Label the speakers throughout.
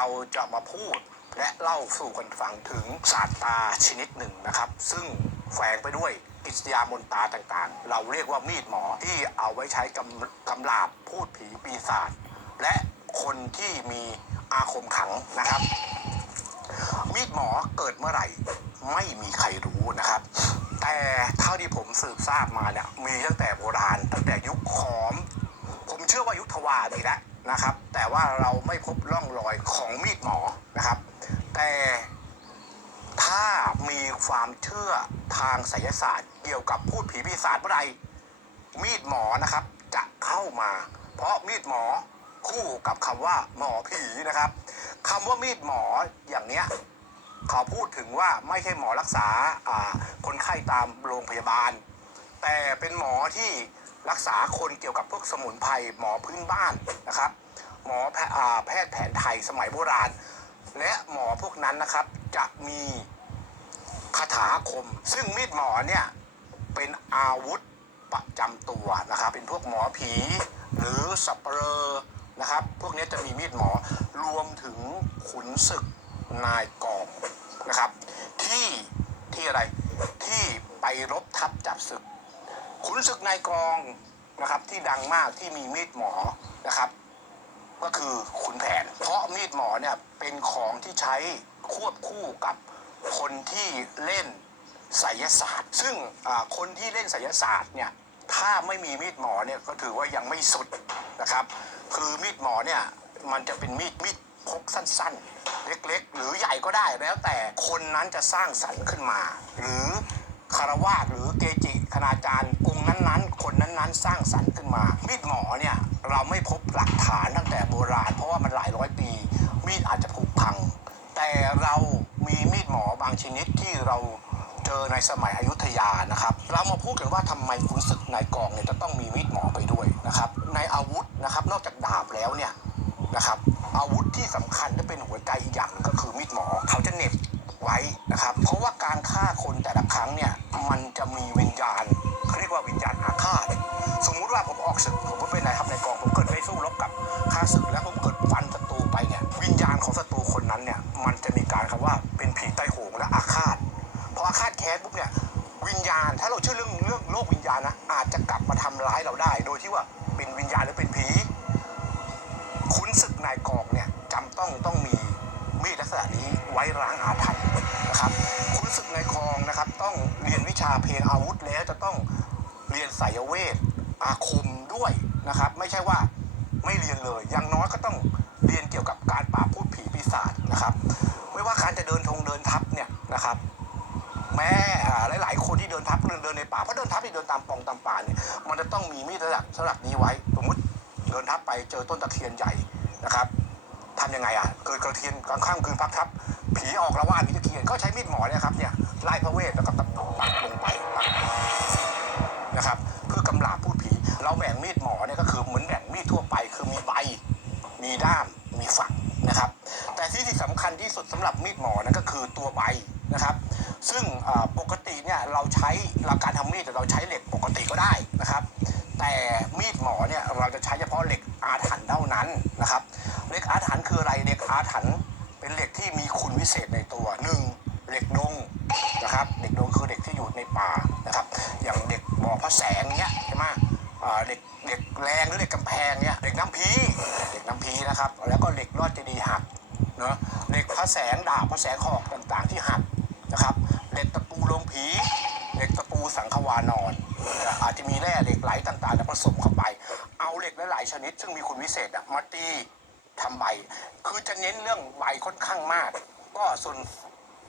Speaker 1: เราจะมาพูดและเล่าสู่กันฟังถึงศาสตราชนิดหนึ่งนะครับ ซึ่งแฝงไปด้วยกิจยามนตาต่างๆ เราเรียกว่ามีดหมอที่เอาไว้ใช้กำกำลาบพูดผีปีศาจและคนที่มีอาคมขังนะครับ มีดหมอเกิดเมื่อไหร่ไม่มีใครรู้นะครับ แต่เท่าที่ผมสืบทราบมาเนี่ยมีตั้งแต่โบราณ ตั้งแต่ยุคขอม ผมเชื่อว่ายุคทวารนี่แหละ นะครับ แต่ว่าเราไม่พบร่องรอยของมีดหมอนะครับ แต่ถ้ามีความเชื่อทางไสยศาสตร์เกี่ยวกับพูดผีปีศาจเมื่อไหร่มีดหมอนะครับจะเข้ามา เพราะมีดหมอคู่กับคำว่าหมอผีนะครับคำว่ามีดหมออย่างเนี้ยเขาพูดถึงว่าไม่ใช่หมอรักษาอ่าคนไข้ตามโรงพยาบาล แต่เป็นหมอที่ รักษาคนเกี่ยวกับพวกสมุนไพรหมอพื้นบ้านนะครับ หมอแพทย์แผนไทยสมัยโบราณ และหมอพวกนั้นนะครับจะมีคาถาคม ซึ่งมีดหมอเนี่ยเป็นอาวุธประจำตัวนะครับ เป็นพวกหมอผีหรือสับเปลอนะครับ พวกนี้จะมีมีดหมอรวมถึงขุนศึกนายกองนะครับ ที่ที่อะไรที่ไปรบทัพจับศึก ขุนศึกนายกองนะครับที่ดังมากที่มีมีดหมอนะครับ ก็คือขุนแผน เพราะมีดหมอเนี่ยเป็นของที่ใช้ควบคู่กับคนที่เล่นไสยศาสตร์ ซึ่งคนที่เล่นไสยศาสตร์เนี่ยถ้าไม่มีมีดหมอเนี่ยก็ถือว่ายังไม่สุดนะครับ คือมีดหมอเนี่ยมันจะเป็นมีดมีดพกสั้นๆ เล็กๆ หรือใหญ่ก็ได้แล้วแต่คนนั้นจะสร้างสรรค์ขึ้นมา หรือ คารวาสหรือเกจิคณาจารย์องค์นั้นๆ คนนั้นๆ สร้างสรรค์ขึ้นมา มีดหมอเนี่ยเราไม่พบหลักฐานตั้งแต่โบราณ เพราะว่ามันหลายร้อยปี มีดอาจจะผุพัง แต่เรามีมีดหมอบางชนิดที่เราเจอในสมัยอยุธยานะครับ เรามาพูดกันว่าทำไมขุนศึกนายกองเนี่ยจะต้องมีมีดหมอไปด้วยนะครับ ในอาวุธนะครับนอกจากดาบแล้วเนี่ยนะครับอาวุธที่สำ เราเชื่อเรื่องเรื่องโลกวิญญาณนะอาจจะกลับมาทำร้ายเราได้ โดยที่ว่าเป็นวิญญาณหรือเป็นผีขุนศึกนายกองเนี่ยจำต้องต้องมีมีดลักษณะนี้ไว้ล้างอาถรรพ์นะครับขุนศึกนายกองนะครับ ต้องเรียนวิชาเพลอาวุธแล้วจะต้องเรียนไสยเวทอาคมด้วยนะครับ ไม่ใช่ว่าไม่เรียนเลยอย่างน้อยก็ต้องเรียนเกี่ยวกับการปราบพูดผีปีศาจนะครับ ไม่ว่าการจะเดินธงเดินทัพเนี่ยนะครับ แม้อ่าหลาย ที่เดินทัพเดินเดินในป่าเพราะเดินทัพที่เดินตามปองตามป่าเนี่ยมันจะต้องมีมีดระดับระดับนี้ไว้ สมมติเดินทัพไปเจอต้นตะเคียนใหญ่นะครับทำยังไงอะเกิดกระเทียนกลางค่ำคืนพักทัพผีออกละว่าดมีตะเคียนก็ใช้มีดหมอเนี่ยครับเนี่ยไล่พระเวทแล้วก็ตัดปักลงไปปักนะครับเพื่อกำลาบพูดผี เราแบ่งมีดหมอเนี่ยก็คือเหมือนแบ่งมีดทั่วไป คือมีใบ มีด้ามมีฝักนะครับ แต่ที่ที่สำคัญที่สุดสำหรับมีดหมอนั่นก็คือตัวใบ หรือเหล็กกำแพงเนี่ยเหล็กน้ำพีเหล็กน้ำพีนะครับแล้วก็เหล็กรอดเจดีย์หักเนาะเหล็กพระแสงดาบพระแสงหอกต่างๆ ที่หักนะครับเหล็กตะปูลงผีเหล็กตะปูสังขวานอน อาจจะมีแร่เหล็กไหลต่างๆแล้วผสมเข้าไป เอาเหล็กหลายๆชนิด ซึ่งมีคุณวิเศษมาตีทำใบ คือจะเน้นเรื่องใบค่อนข้างมาก ก็ส่วน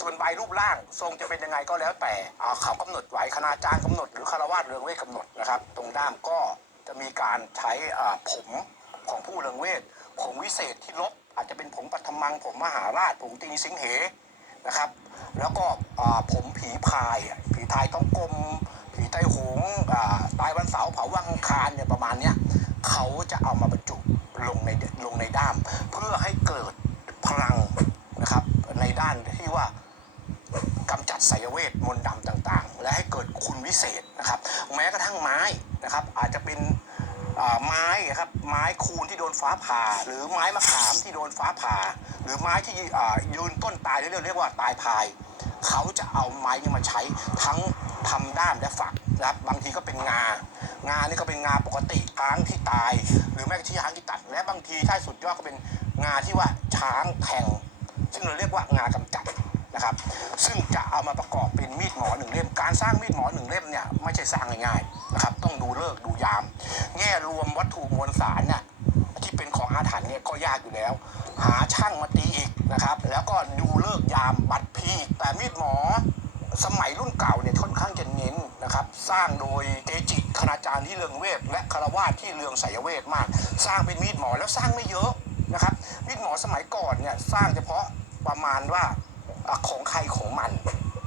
Speaker 1: ส่วนใบรูปร่างทรงจะเป็นยังไงก็แล้วแต่อ่าเขากำหนดไว้คณาจารย์กำหนดหรือคารวาสเรืองเวทกำหนดนะครับ ตรงด้ามก็ จะมีการใช้ผมของผู้เรืองเวทผงวิเศษที่ลบอาจจะเป็นผงปัทมังผมมหาราชผงตีสิงเหนะครับ แล้วก็ผมผีพายผีพายต้องกลมผีไตหงส์ตายวันเสาร์เผาวังคารเนี่ยประมาณเนี้ยเขาจะเอามาบรรจุลงในลงในด้าม เพื่อให้เกิดพลังนะครับในด้านที่ว่ากำจัดไสยเวทมนต์ดำต่างๆ และให้เกิดคุณวิเศษนะครับ แม้กระทั่งไม้นะครับ อาจจะเป็นไม้ครับไม้คูนที่โดนฟ้าผ่า หรือไม้มะขามที่โดนฟ้าผ่า หรือไม้ที่ยืนต้นตายเรียกเรียกว่าตายพาย เขาจะเอาไม้นี้มาใช้ทั้งทำด้ามและฝักนะครับบางทีก็เป็นงางานี่ก็เป็นงาปกติช้างที่ตาย หรือแม้กระทั่งช้างที่ตัด และบางทีถ้าสุดยอดก็เป็นงาที่ว่าช้างแทงซึ่งเราเรียกว่างากำจัด นะครับ ซึ่งจะเอามาประกอบเป็นมีดหมอหนึ่งเล่ม การสร้างมีดหมอหนึ่งเล่มเนี่ยไม่ใช่สร้างง่ายๆนะครับ ต้องดูเลิกดูยาม แง่รวมวัตถุมวลสารเนี่ยที่เป็นของอาถรรพ์เนี่ยก็ยากอยู่แล้ว หาช่างมาตีอีกนะครับ แล้วก็ดูเลิกยามบัตรพีแต่มีดหมอสมัยรุ่นเก่าเนี่ยค่อนข้างจะเน้นนะครับ สร้างโดยเกจิคณาจารย์ที่เรืองเวทและคารวาสที่เรืองไสยเวทมาก สร้างเป็นมีดหมอแล้วสร้างไม่เยอะนะครับมีดหมอสมัยก่อนเนี่ยสร้างเฉพาะประมาณว่า ของใครของมัน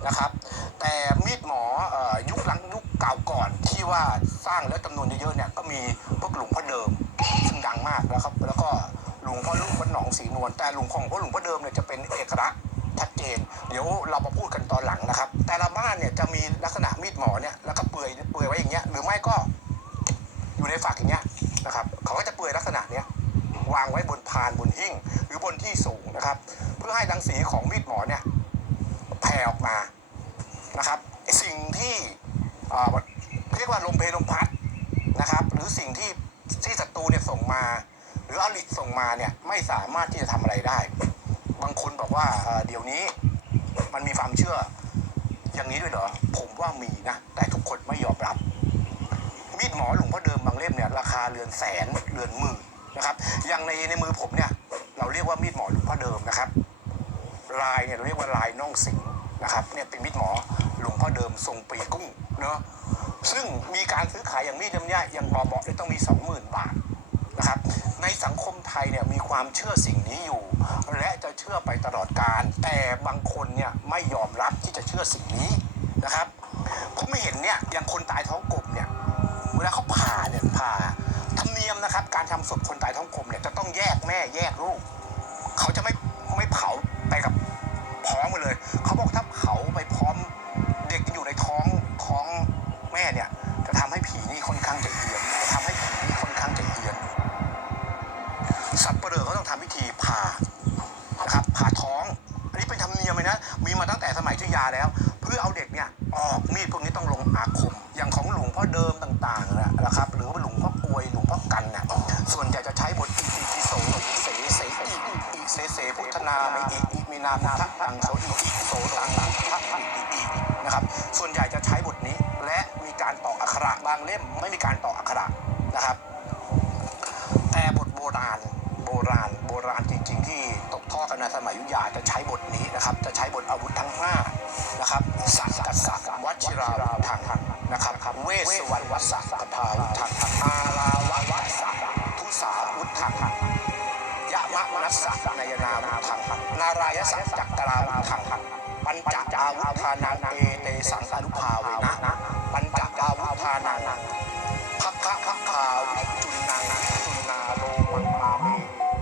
Speaker 1: นะครับ แต่มีดหมอออยุคหลังยุคเก่าก่อนที่ว่าสร้างแล้วจำนวนเยอะๆเนี่ยก็มีพวกหลวงพ่อเดิมซึ่งดังมากนะครับ แล้วก็หลวงพ่อลูกวัดหนองสีนวลแต่หลวงของพ่อหลวงพ่อเดิมเนี่ยจะเป็นเอกลักษณ์ชัดเจน เดี๋ยวเรามาพูดกันตอนหลังนะครับ แต่ละบ้านเนี่ยจะมีลักษณะมีดหมอเนี่ยแล้วก็เปื่อ ความเชื่อ อย่างนี้ด้วยเหรอ ผมว่ามีนะ แต่ทุกคนไม่ยอมรับ มีดหมอหลวงพ่อเดิมบางเล่มเนี่ยราคาเรือนแสนเรือนหมื่นนะครับ อย่างในในมือผมเนี่ย เราเรียกว่ามีดหมอหลวงพ่อเดิมนะครับ ลายเนี่ยเราเรียกว่าลายน่องสิงนะครับเนี่ยเป็นมีดหมอหลวงพ่อเดิมทรงปีกุ้งเนาะซึ่งมีการซื้อขายอย่างมีดเนี้ยอย่างบอบอกเลยต้องมี20,000บาทนะครับ ในสังคมไทยเนี่ยมีความเชื่อสิ่งนี้อยู่ ชื่อไปตลอดการ แต่บางคนเนี่ยไม่ยอมรับที่จะเชื่อสิ่งนี้นะครับผมไม่เห็นเนี่ยอย่างคนตายท้องกลมเนี่ยเวลาเขาผ่าเนี่ยผ่าธรรมเนียมนะครับ การทำศพคนตายท้องกลมเนี่ยจะต้องแยกแม่แยกลูกเขาจะไม่ไม่เผาไปกับพร้อมกันเลย เขาบอกถ้าเผาไปพร้อมเด็กที่อยู่ในท้องท้องแม่เนี่ยจะทำให้ผีนี่ค่อนข้างจะเฮียนจะทำให้ผีนี่ค่อนข้างจะเฮียนสับเปลือเขาต้องทำพิธีผ่า การต่ออักขระบางเล่มไม่มีการต่ออักขระนะครับ แต่บทโบราณโบราณโบราณจริง ๆ ที่ตกทอดกันในสมัยยุธยาจะใช้บทนี้นะครับ จะใช้บทอาวุธทั้งห้านะครับสักกัสสะวัชิราวุธังนะครับเวสวรรณวัสสะกทาวุธังอาลาวะวัสสะทุสาวุธังยะมะนัสสะนายนาวุธังนารายสัจจักราวุธัง ปัญจอาวุธานังเอเตสังอนุภาเวนะปัญจอาวุธานังพักพระพักขาวจุนนางจุนนาโลมังมาเม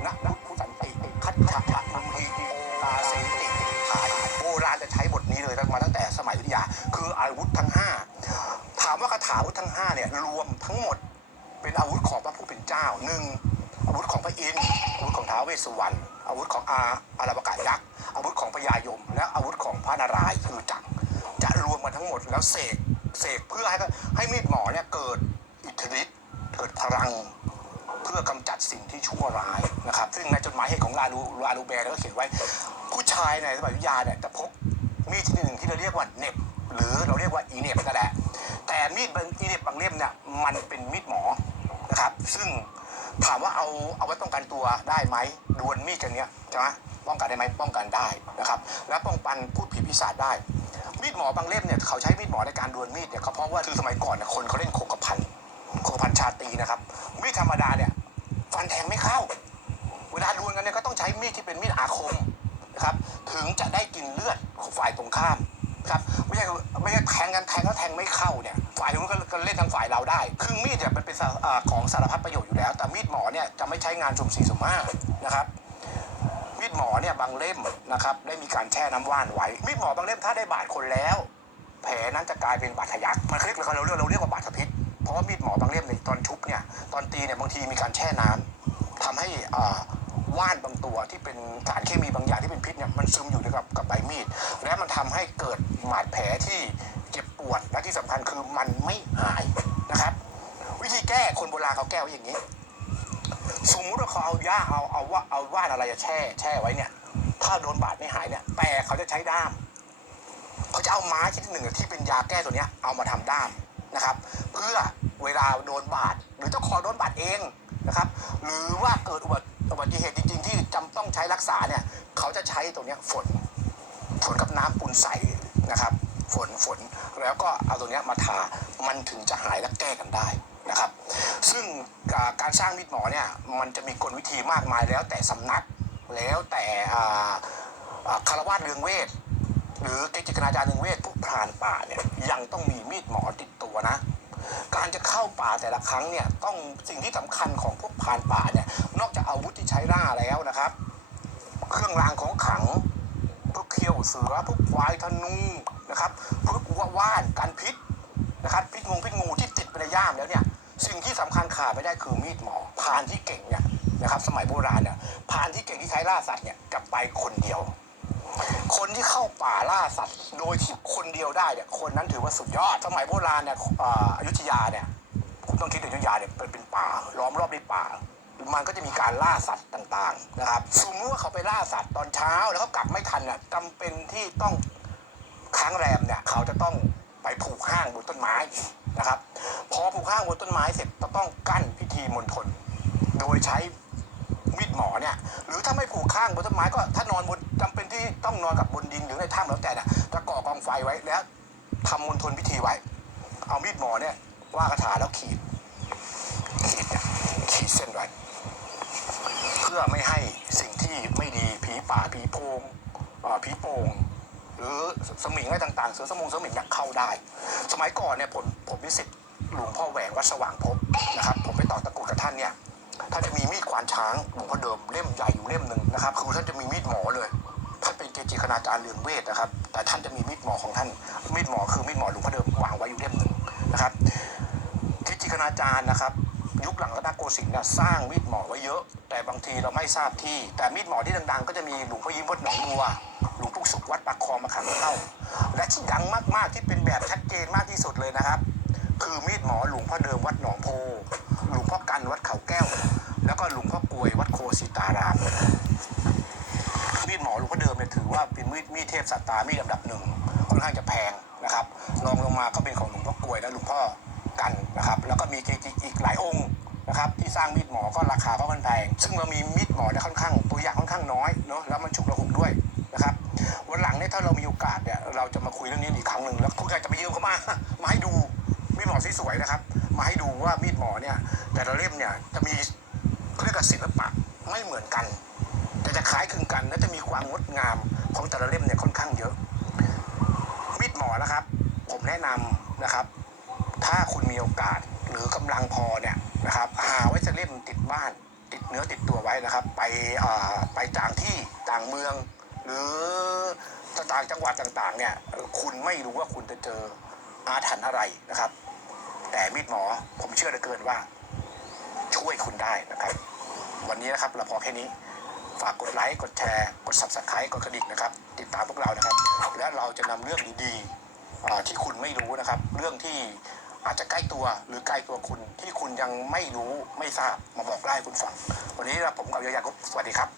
Speaker 1: นะพุทธสันติคัจฉะคุมหิโอกาเสติขายโบราณจะใช้บทนี้เลยมาตั้งแต่สมัยยุธยา คืออาวุธทั้งห้าถามว่าคาถาอาวุธทั้งห้าเนี่ยรวมทั้งหมดเป็นอาวุธของพระผู้เป็นเจ้าหนึ่งอาวุธของพระอินทร์อาวุธของท้าวเวสสุวรรณ วุธของอาอาราบกายักษ์อาวุธของพญายม และอาวุธของพระนารายณ์คือจักรจะรวมกันทั้งหมดแล้วเสกเสกเพื่อให้ให้มีดหมอเนี่ยเกิดอิทธิฤทธิ์เกิดพลังเพื่อกำจัดสิ่งที่ชั่วร้ายนะครับ ซึ่งในจดหมายเหตุของลาลูลาลูแบร์ก็เขียนไว้ ผู้ชายในสมัยวิทยาเนี่ยจะพกมีดชนิดหนึ่งที่เราเรียกว่าเน็บ หรือเราเรียกว่าอีเน็บนั่นแหละแต่มีดบางอีเน็บบางเล่มเนี่ยมันเป็นมีดหมอนะครับ ซึ่ง ถามว่าเอาเอาไว้ป้องกันตัวได้ไหมดวลมีดกันเนี้ยใช่ไหมป้องกันได้ไหมป้องกันได้นะครับ และป้องกันพูดผีปีศาจได้ มีดหมอบางเล่มเนี่ยเขาใช้มีดหมอในการดวลมีดเนี่ยเขาเพราะว่าคือสมัยก่อนเนี่ยคนเขาเล่นโคกระพันโคกระพันชาตีนะครับมีดธรรมดาเนี่ยฟันแทงไม่เข้า เวลาดวลกันเนี่ยก็ต้องใช้มีดที่เป็นมีดอาคมนะครับถึงจะได้กินเลือดของฝ่ายตรงข้ามครับไม่ใช่ไม่ใช่แทงกันแทงแล้วแทงไม่เข้าเนี่ยฝ่ายนู้นก็เทางฝ่ายเราได้ คือมีดเนี่ยมันเป็นของสารพัดประโยชน์อยู่แล้ว แต่มีดหมอเนี่ยจะไม่ใช้งานสุ่มสี่สุ่มห้านะครับมีดหมอเนี่ยบางเล่มนะครับได้มีการแช่น้ำว่านไว้ มีดหมอบางเล่มถ้าได้บาดคนแล้ว แผลนั้นจะกลายเป็นบาดทะยักมันเรียกเราเรียกเราเรียกว่าบาดทะพิษเพราะว่ามีดหมอบางเล่มในตอนชุบเนี่ยตอนตีเนี่ยบางทีมีการแช่น้ำทำให้อ่าว่านบางตัวที่เป็นสารเคมีบางอย่างที่เป็นพิษเนี่ยมันซึมอยู่ในกับกับใบมีด และมันทำให้เกิดบาดแผลที่ ปวดและที่สำคัญคือมันไม่หายนะครับ วิธีแก้คนโบราณเขาแก้ไว้อย่างนี้ สมมติว่าเขาเอาหญ้าเอาเอาว่าเอาว่านอะไรจะแช่ แช่ไว้เนี่ย ถ้าโดนบาดไม่หายเนี่ยแต่เขาจะใช้ด้ามเขาจะเอาไม้ชนิดหนึ่งที่เป็นยาแก้ตัวเนี้ยเอามาทำด้ามนะครับ เพื่อเวลาโดนบาดหรือเจ้าของโดนบาดเองนะครับ หรือว่าเกิดอุบัติอุบัติเหตุจริง ๆ ที่จำต้องใช้รักษาเนี่ย เขาจะใช้ตัวเนี้ยฝนฝนกับน้ำปูนใสนะครับ ฝนฝน แล้วก็เอาตัวเนี้ยมาทา มันถึงจะหายและแก้กันได้นะครับ ซึ่งการสร้างมีดหมอเนี่ยมันจะมีกลวิธีมากมายแล้วแต่สำนักแล้วแต่คารวาสเรืองเวทหรือเกจิคณาจารย์เรืองเวทพวกพรานป่าเนี่ยยังต้องมีมีดหมอติดตัวนะ การจะเข้าป่าแต่ละครั้งเนี่ยต้องสิ่งที่สำคัญของพวกพรานป่าเนี่ยนอกจากอาวุธที่ใช้ล่าแล้วนะครับ เครื่องรางของขังพวกเขี้ยวเสือพวกควายธนู นะครับพวกว่าว่านกันพิษนะครับพิษงูพิษงูที่ติดไปในย่ามแล้วเนี่ยสิ่งที่สำคัญขาดไม่ได้คือมีดหมอพานที่เก่งเนี่ยนะครับสมัยโบราณเนี่ยพานที่เก่งที่ใช้ล่าสัตว์เนี่ยจะไปคนเดียว คนที่เข้าป่าล่าสัตว์ โดยที่คนเดียวได้เนี่ยคนนั้นถือว่าสุดยอด สมัยโบราณเนี่ยอยุธยาเนี่ยคุณต้องคิดถึงอยุธยาเนี่ยเป็นเป็นป่าล้อมรอบด้วยป่ามันก็จะมีการล่าสัตว์ต่างๆนะครับ สมมติว่าเขาไปล่าสัตว์ตอนเช้าแล้วเขากลับไม่ทันเนี่ยจำเป็นที่ต้อง ค้างแรมเนี่ยเขาจะต้องไปผูกห้างบนต้นไม้นะครับ พอผูกห้างบนต้นไม้เสร็จก็ต้องกั้นพิธีมณฑลโดยใช้มีดหมอเนี่ยหรือถ้าไม่ผูกข้างบนต้นไม้ก็ถ้านอนบนจำเป็นที่ต้องนอนกับบนดินหรือในถ้ำแล้วแต่เนี่ยจะก่อกองไฟไว้แล้วทำมณฑลพิธีไว้ เอามีดหมอเนี่ยว่าคาถาแล้วขีดขีดเนี่ยขีดเส้นไว้ เพื่อไม่ให้สิ่งที่ไม่ดีผีป่าผีโพงผีโป่ง หรือสมิงอะไรต่างๆเสือสมงเสือสมิงเนี่ยเข้าได้ สมัยก่อนเนี่ยผมผมมีสิทธิ์หลวงพ่อแหวงวัดสว่างภพนะครับ ผมไปต่อตะกรุดกับท่านเนี่ยท่านจะมีมีดขวานช้างหลวงพ่อเดิมเล่มใหญ่อยู่เล่มหนึ่งนะครับคือท่านจะมีมีดหมอเลยท่านเป็นเกจิคณาจารย์เรืองเวทนะครับ แต่ท่านจะมีมีดหมอของท่าน มีดหมอคือมีดหมอหลวงพ่อเดิมวางไว้อยู่เล่มหนึ่งนะครับเกจิคณาจารย์นะครับ ยุคหลังรัตนโกสินทร์เนี่ยสร้างมีดหมอไว้เยอะ แต่บางทีเราไม่ทราบที่ แต่มีดหมอที่ดังๆ ก็จะมีหลวงพ่อยิ้มวัดหนองบัว วัดปากคลองมาขังเข้า และที่ดังมากๆที่เป็นแบบชัดเจนมากที่สุดเลยนะครับ คือมีดหมอหลวงพ่อเดิมวัดหนองโพหลวงพ่อกันวัดเขาแก้ว แล้วก็หลวงพ่อกลวยวัดโคสิตารามมีดหมอหลวงพ่อเดิมเนี่ยถือว่าเป็นมีดมีดเทพสัตตามีดลำดับหนึ่งค่อนข้างจะแพงนะครับรองลงมาก็เป็นของ วยนะครับ มาให้ดูว่ามีดหมอเนี่ยแต่ละเล่มเนี่ยจะมีเรียกว่าศิลปะไม่เหมือนกัน แต่จะคล้ายคลึงกันและจะมีความงดงามของแต่ละเล่มเนี่ยค่อนข้างเยอะ มีดหมอนะครับ ผมแนะนำนะครับ ถ้าคุณมีโอกาสหรือกำลังพอเนี่ยนะครับ หาไว้สักเล่มติดบ้าน ติดเนื้อติดตัวไว้นะครับ ไปไปต่างที่ต่างเมือง หรือต่างจังหวัดต่างๆเนี่ยคุณไม่รู้ว่าคุณจะเจออาถรรพ์อะไรนะครับ แต่มีดหมอผมเชื่อเหลือเกินว่า ช่วยคุณได้นะครับ วันนี้นะครับเราพอแค่นี้ฝากกดไลค์ กดแชร์ กด subscribe กดกระดิ่งนะครับ ติดตามพวกเรานะครับ และเราจะนำเรื่องดีๆที่คุณไม่รู้นะครับ เรื่องที่อาจจะใกล้ตัวหรือไกลตัวคุณที่คุณยังไม่รู้ไม่ทราบมาบอกเล่าให้คุณฟัง วันนี้ผมกับยายากุ๊บสวัสดีครับ